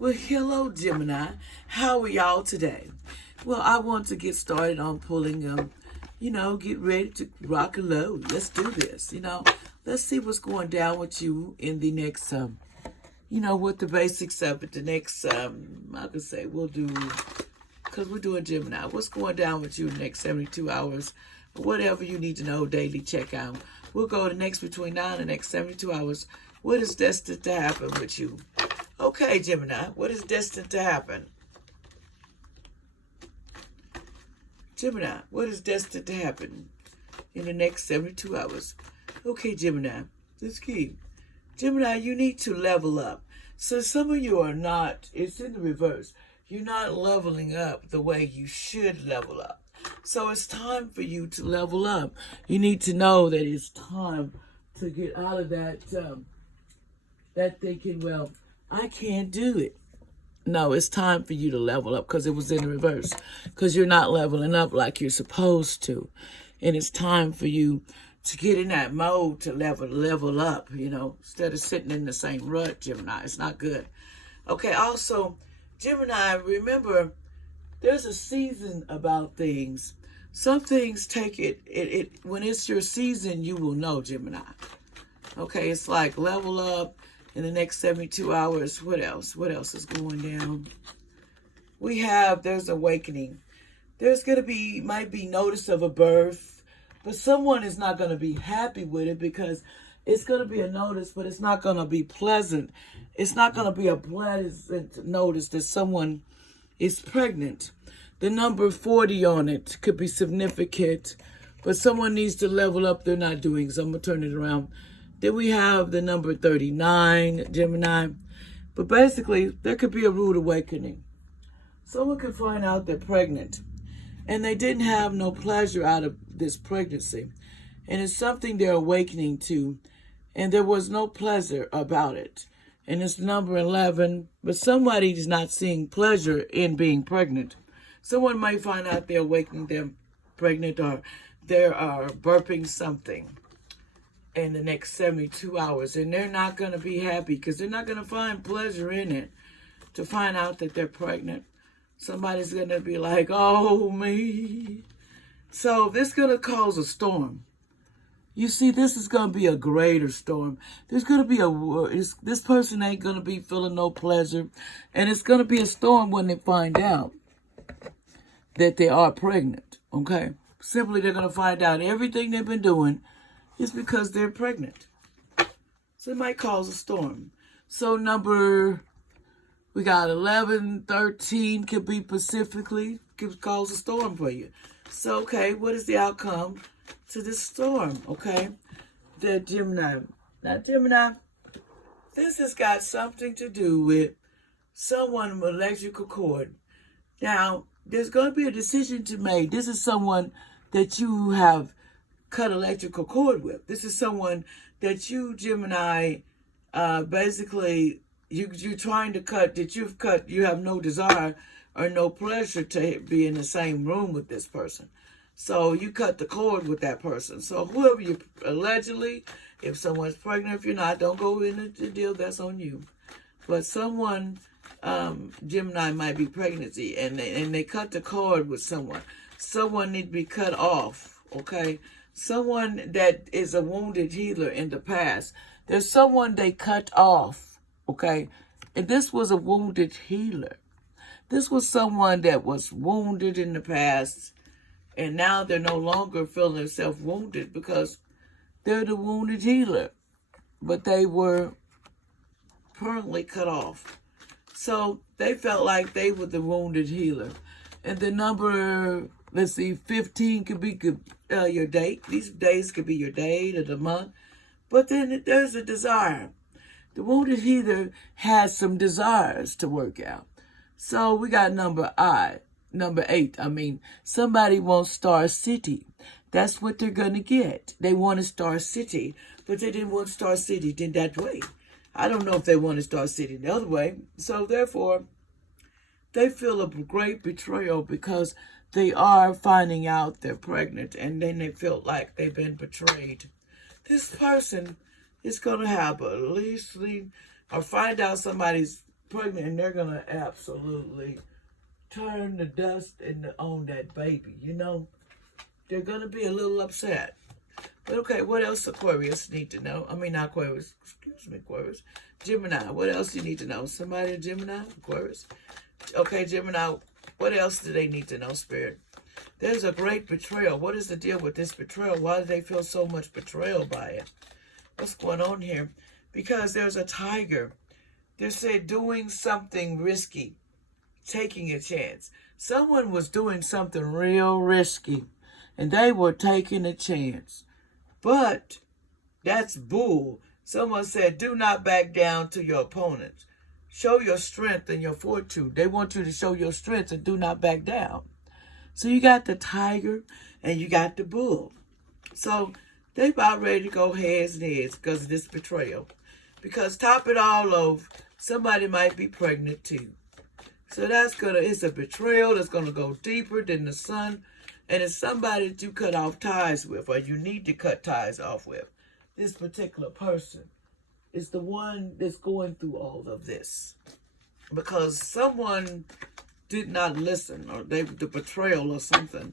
Well, hello, Gemini. How are y'all today? Well, I want to get started on pulling get ready to rock and load. Let's do this. Let's see what's going down with you in the next, with the basics of it. The next, I could say we'll do, because we're doing Gemini. What's going down with you in the next 72 hours? Whatever you need to know, daily check out. We'll go to next between now and the next 72 hours. What is destined to happen with you? Okay, Gemini, what is destined to happen? Gemini, what is destined to happen in the next 72 hours? Okay, Gemini, let's keep. Gemini, you need to level up. So some of you are not, it's in the reverse. You're not leveling up the way you should level up. So it's time for you to level up. You need to know that it's time to get out of that thinking, well, I can't do it. No, it's time for you to level up because it was in the reverse. Because you're not leveling up like you're supposed to. And it's time for you to get in that mode to level up, instead of sitting in the same rut, Gemini. It's not good. Okay, also, Gemini, remember, there's a season about things. Some things take it when it's your season, you will know, Gemini. Okay, it's like level up in the next 72 hours. What else? What else is going down? There's awakening. There's going to might be notice of a birth, but someone is not going to be happy with it because it's going to be a notice, but it's not going to be pleasant. It's not going to be a pleasant notice that someone is pregnant. The number 40 on it could be significant, but someone needs to level up. They're not doing, so I'm going to turn it around. Then we have the number 39, Gemini. But basically, there could be a rude awakening. Someone could find out they're pregnant, and they didn't have no pleasure out of this pregnancy. And it's something they're awakening to, and there was no pleasure about it. And it's number 11, but somebody's not seeing pleasure in being pregnant. Someone might find out they're awakening, they're pregnant, or they're burping something in the next 72 hours, and they're not going to be happy because they're not going to find pleasure in it to find out that they're pregnant. Somebody's going to be like, oh, me. So this is going to cause a storm. You see, this is going to be a greater storm. There's going to be this person ain't going to be feeling no pleasure, and it's going to be a storm when they find out that they are pregnant, okay? Simply, they're going to find out everything they've been doing is because they're pregnant. So it might cause a storm. So we got 11, 13 could be could cause a storm for you. So, okay, what is the outcome to this storm, okay? The Gemini. Now, Gemini, this has got something to do with someone with electrical cord. Now, there's going to be a decision to make. This is someone that you have cut electrical cord with. This is someone that you, Gemini, basically, you're trying to cut, that you've cut, you have no desire or no pleasure to be in the same room with this person. So you cut the cord with that person. So whoever you, allegedly, if someone's pregnant, if you're not, don't go into the deal, that's on you. But someone, Gemini, might be pregnancy, and they cut the cord with someone. Someone need to be cut off, okay? Someone that is a wounded healer in the past. There's someone they cut off, okay? And this was a wounded healer. This was someone that was wounded in the past, and now they're no longer feeling themselves wounded because they're the wounded healer. But they were permanently cut off. So they felt like they were the wounded healer. And the number, 15 could be your date. These days could be your date or the month. But then there's a desire. The wounded healer has some desires to work out. So we got number 8. Somebody wants Star City. That's what they're going to get. They want a Star City, but they didn't want Star City in that way. I don't know if they want a Star City the other way. So therefore, they feel a great betrayal because they are finding out they're pregnant, and then they feel like they've been betrayed. This person is going to have or find out somebody's pregnant, and they're going to absolutely turn the dust on that baby, you know. They're going to be a little upset. But okay, what else Aquarius need to know? I mean, not Aquarius. Excuse me, Aquarius. Gemini, what else you need to know? Somebody in Gemini? Aquarius? Okay, Gemini, what else do they need to know, Spirit? There's a great betrayal. What is the deal with this betrayal? Why do they feel so much betrayal by it? What's going on here? Because there's a tiger. They say doing something risky, taking a chance. Someone was doing something real risky, and they were taking a chance. But that's bull. Someone said, do not back down to your opponents. Show your strength and your fortitude. They want you to show your strength and do not back down. So you got the tiger and you got the bull. So they about ready to go heads and heads because of this betrayal. Because top it all off, somebody might be pregnant too. So it's a betrayal that's gonna go deeper than the sun. And it's somebody that you cut off ties with, or you need to cut ties off with. This particular person is the one that's going through all of this. Because someone did not listen, or the betrayal or something.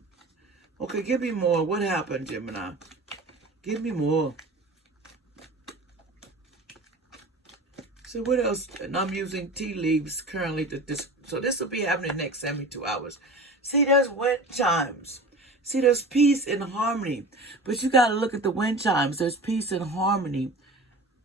Okay, give me more. What happened, Gemini? Give me more. So what else? And I'm using tea leaves currently so this will be happening in the next 72 hours. See, there's wind chimes. See, there's peace and harmony. But you got to look at the wind chimes. There's peace and harmony.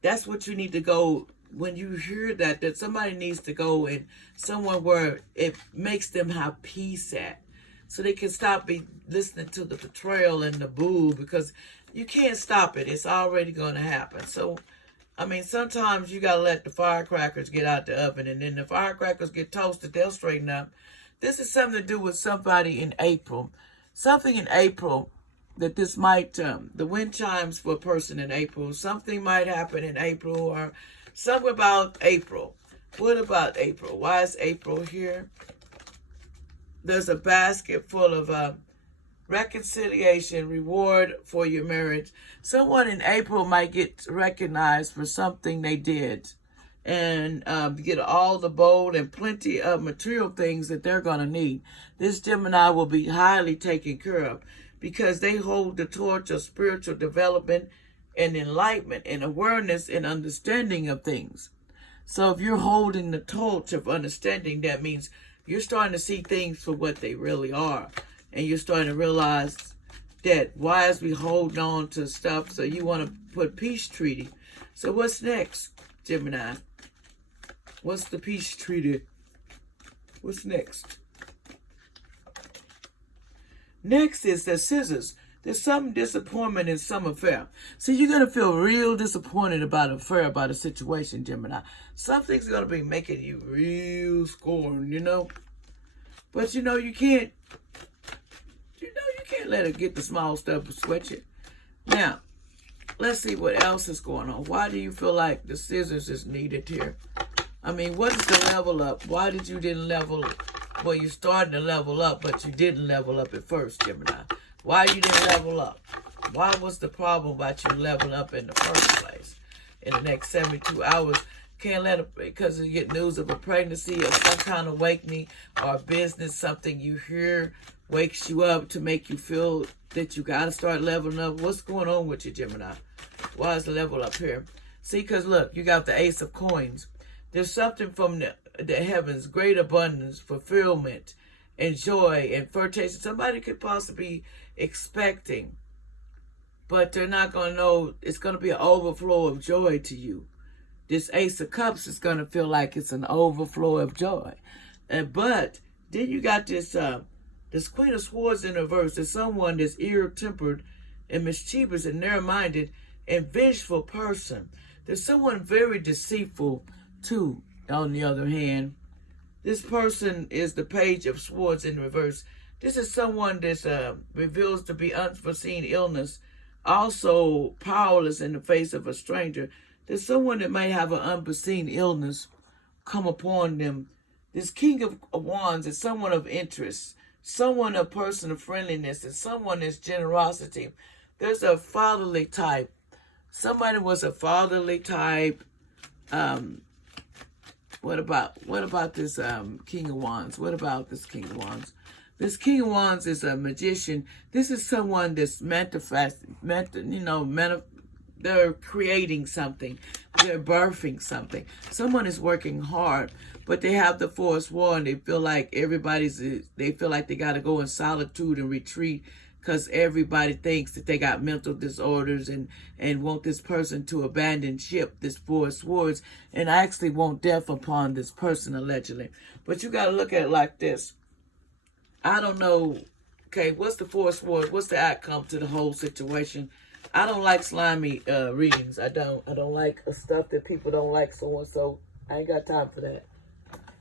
That's what you need to go, when you hear that somebody needs to go and somewhere where it makes them have peace at. So they can stop listening to the betrayal and the boo, because you can't stop it. It's already going to happen. So, I mean, sometimes you got to let the firecrackers get out the oven, and then the firecrackers get toasted, they'll straighten up. This is something to do with somebody in April. Something in April that this might, the wind chimes for a person in April. Something might happen in April, or something about April. What about April? Why is April here? There's a basket full of reconciliation, reward for your marriage. Someone in April might get recognized for something they did, and get all the bold and plenty of material things that they're going to need. This Gemini will be highly taken care of because they hold the torch of spiritual development and enlightenment and awareness and understanding of things. So if you're holding the torch of understanding, that means you're starting to see things for what they really are. And you're starting to realize that why is we holding on to stuff? So you want to put peace treaty. So what's next, Gemini? What's the peace treaty? What's next? Next is the scissors. There's some disappointment in some affair. So you're going to feel real disappointed about an affair, about a situation, Gemini. Something's going to be making you real scorned, you know. But you know, you can't let it get the small stuff to sweat you. Now, let's see what else is going on. Why do you feel like the scissors is needed here? I mean, what is the level up? Why did you didn't level up? Well, you started to level up, but you didn't level up at first, Gemini. Why you didn't level up? Why was the problem about you leveling up in the first place? In the next 72 hours, can't let it, because you get news of a pregnancy or some kind of awakening or business, something you hear wakes you up to make you feel that you got to start leveling up. What's going on with you, Gemini? Why is the level up here? See, because look, you got the Ace of Coins. There's something from the heavens, great abundance, fulfillment, and joy, and fertility. Somebody could possibly be expecting, but they're not going to know. It's going to be an overflow of joy to you. This Ace of Cups is going to feel like it's an overflow of joy. But then you got this Queen of Swords in reverse. There's someone that's ill-tempered and mischievous and narrow-minded and vengeful person. There's someone very deceitful too, on the other hand. This person is the Page of Swords in reverse. This is someone that reveals to be unforeseen illness, also powerless in the face of a stranger. There's someone that might have an unforeseen illness come upon them. This King of Wands is someone of interest, someone a person of friendliness, and someone that's generosity. There's a fatherly type. Somebody was a fatherly type. What about this King of Wands? What about this King of Wands? This King of Wands is a magician. This is someone that's they're creating something. They're birthing something. Someone is working hard, but they have the force war, and they feel like they feel like they got to go in solitude and retreat because everybody thinks that they got mental disorders and want this person to abandon ship, this Four of Swords, and actually want death upon this person, allegedly. But you got to look at it like this. I don't know, okay, what's the Four of Swords? What's the outcome to the whole situation? I don't like slimy readings. I don't like stuff that people don't like, so I ain't got time for that.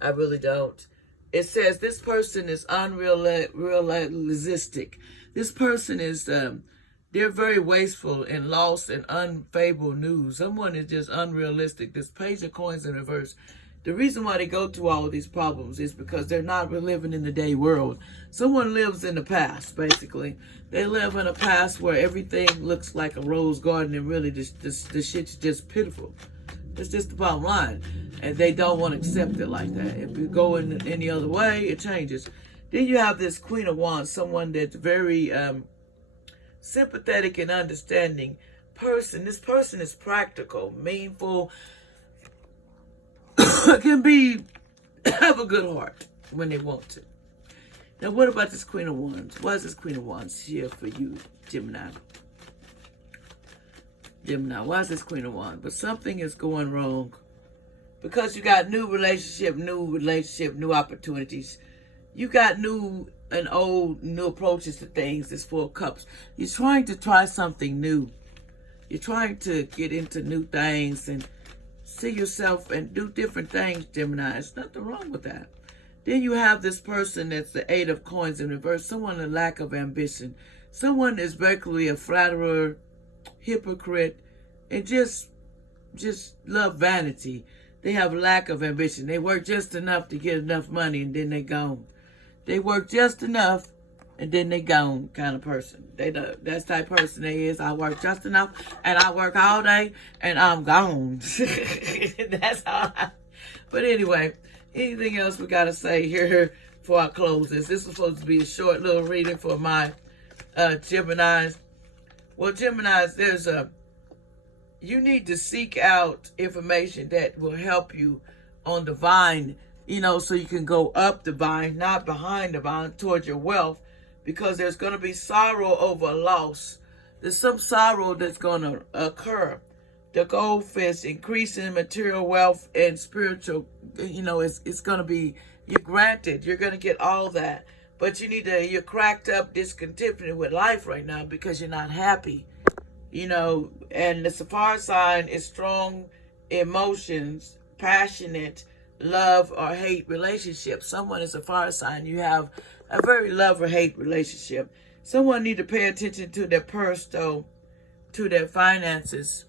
I really don't. It says this person is unrealistic. This person is, they're very wasteful and lost in unfavorable news. Someone is just unrealistic. This Page of Coins in reverse. The reason why they go through all of these problems is because they're not living in the day world. Someone lives in the past, basically. They live in a past where everything looks like a rose garden and really the shit's just pitiful. It's just the bottom line. And they don't want to accept it like that. If you go in any other way, it changes. Then you have this Queen of Wands, someone that's very sympathetic and understanding person. This person is practical, meaningful, can have a good heart when they want to. Now, what about this Queen of Wands? Why is this Queen of Wands here for you, Gemini? Gemini, why is this Queen of Wands? But something is going wrong because you got new relationship, new opportunities. You got new approaches to things. This Four of Cups. You're trying to try something new. You're trying to get into new things and see yourself and do different things, Gemini. There's nothing wrong with that. Then you have this person that's the Eight of Coins in reverse. Someone a lack of ambition. Someone is basically a flatterer, hypocrite, and just love vanity. They have lack of ambition. They work just enough to get enough money and then they gone. They work just enough and then they gone kind of person. That's the type of person they is. I work just enough and I work all day and I'm gone. That's how But anyway, anything else we got to say here before I close this? This is supposed to be a short little reading for my Geminis. Well, Geminis, you need to seek out information that will help you on the vine, so you can go up the vine, not behind the vine, towards your wealth, because there's going to be sorrow over loss. There's some sorrow that's going to occur. The goldfish, increasing material wealth and spiritual, it's going to be, you're granted, you're going to get all that. But you're cracked up, discontented with life right now because you're not happy. And the Sapphire sign is strong emotions, passionate, love or hate relationship. Someone is a fire sign. You have a very love or hate relationship. Someone need to pay attention to their purse, though, to their finances,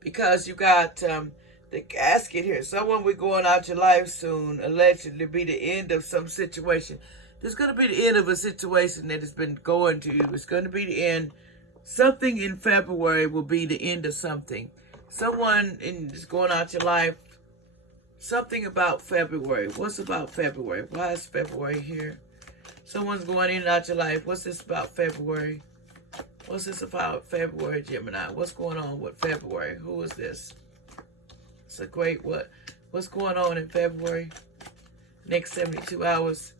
because you got the casket here. Someone will going out your life soon, allegedly be the end of some situation. There's going to be the end of a situation that has been going to you. It's going to be the end. Something in February will be the end of something. Someone is going out your life. Something about February. What's about February? Why is February here? Someone's going in and out your life. What's this about February? What's this about February, Gemini? What's going on with February? Who is this? It's a great what? What's going on in February? Next 72 hours.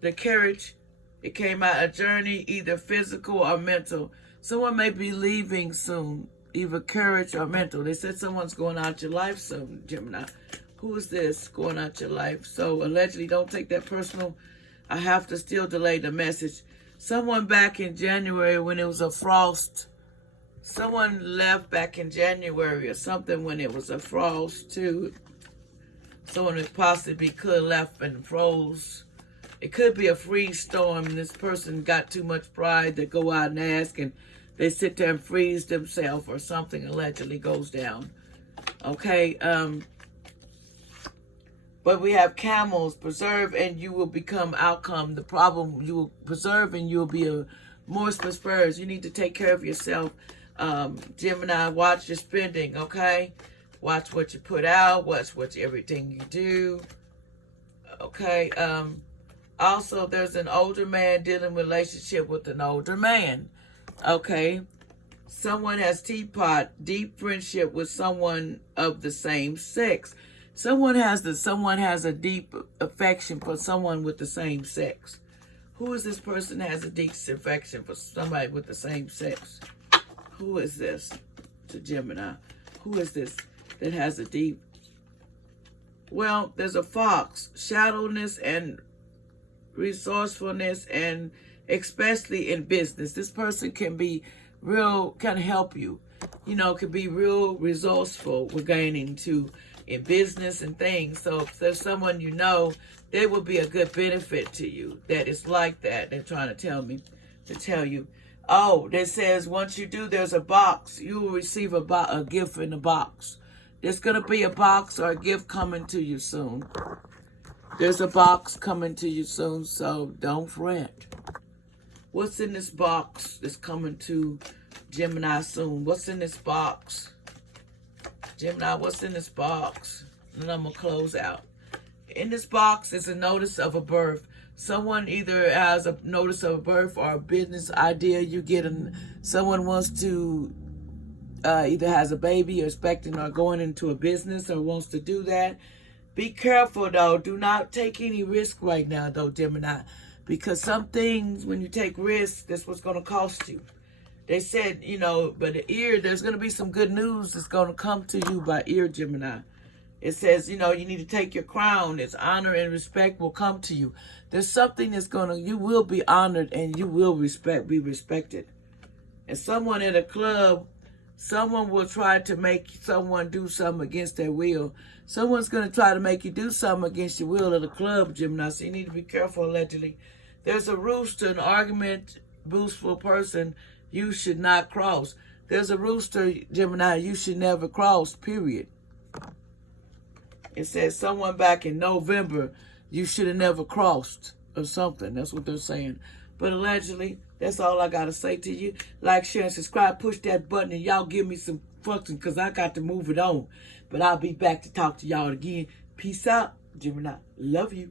The Carriage. It came out a journey, either physical or mental. Someone may be leaving soon, either courage or mental. They said someone's going out your life soon, Gemini. Who is this going out your life? So allegedly, don't take that personal. I have to still delay the message. Someone back in January when it was a frost. Someone left back in January or something when it was a frost too. Someone that possibly could have left and froze. It could be a freeze storm. This person got too much pride to go out and ask, and they sit there and freeze themselves or something allegedly goes down. Okay, but we have camels. Preserve and you will become outcome. The problem, you will preserve and you will be more prosperous. You need to take care of yourself. Gemini, watch your spending, okay? Watch what you put out. Watch everything you do. Okay. Also, there's an older man dealing with relationship with an older man. Okay. Someone has deep friendship with someone of the same sex. Someone has a deep affection for someone with the same sex. Who is this person that has a deep affection for somebody with the same sex? Who is this? To Gemini. Who is this that has a deep? Well, there's a fox, shallowness and resourcefulness, and especially in business. This person can help you. Can be real resourceful regarding to in business and things. So if there's someone they will be a good benefit to you. That is like that. They're trying to tell you. Oh, that says once you do, there's a box. You will receive a gift in the box. There's going to be a box or a gift coming to you soon. There's a box coming to you soon, so don't fret. What's in this box that's coming to Gemini soon? What's in this box? Gemini, what's in this box? And I'm going to close out. In this box is a notice of a birth. Someone either has a notice of a birth or a business idea. Someone wants to either has a baby or expecting or going into a business or wants to do that. Be careful, though. Do not take any risk right now, though, Gemini. Because some things, when you take risks, that's what's going to cost you. They said, but there's going to be some good news that's going to come to you by ear, Gemini. It says, you need to take your crown. Its honor and respect will come to you. There's something you will be honored and you will be respected. And someone at a club, someone will try to make someone do something against their will. Someone's going to try to make you do something against your will at a club, Gemini. So you need to be careful, allegedly. There's a rooster, an argument, boastful person you should not cross. There's a rooster, Gemini, you should never cross, period. It says someone back in November you should have never crossed or something. That's what they're saying. But allegedly, that's all I got to say to you. Like, share, and subscribe. Push that button and y'all give me some function because I got to move it on. But I'll be back to talk to y'all again. Peace out, Gemini. Love you.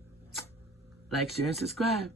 Like, share, and subscribe.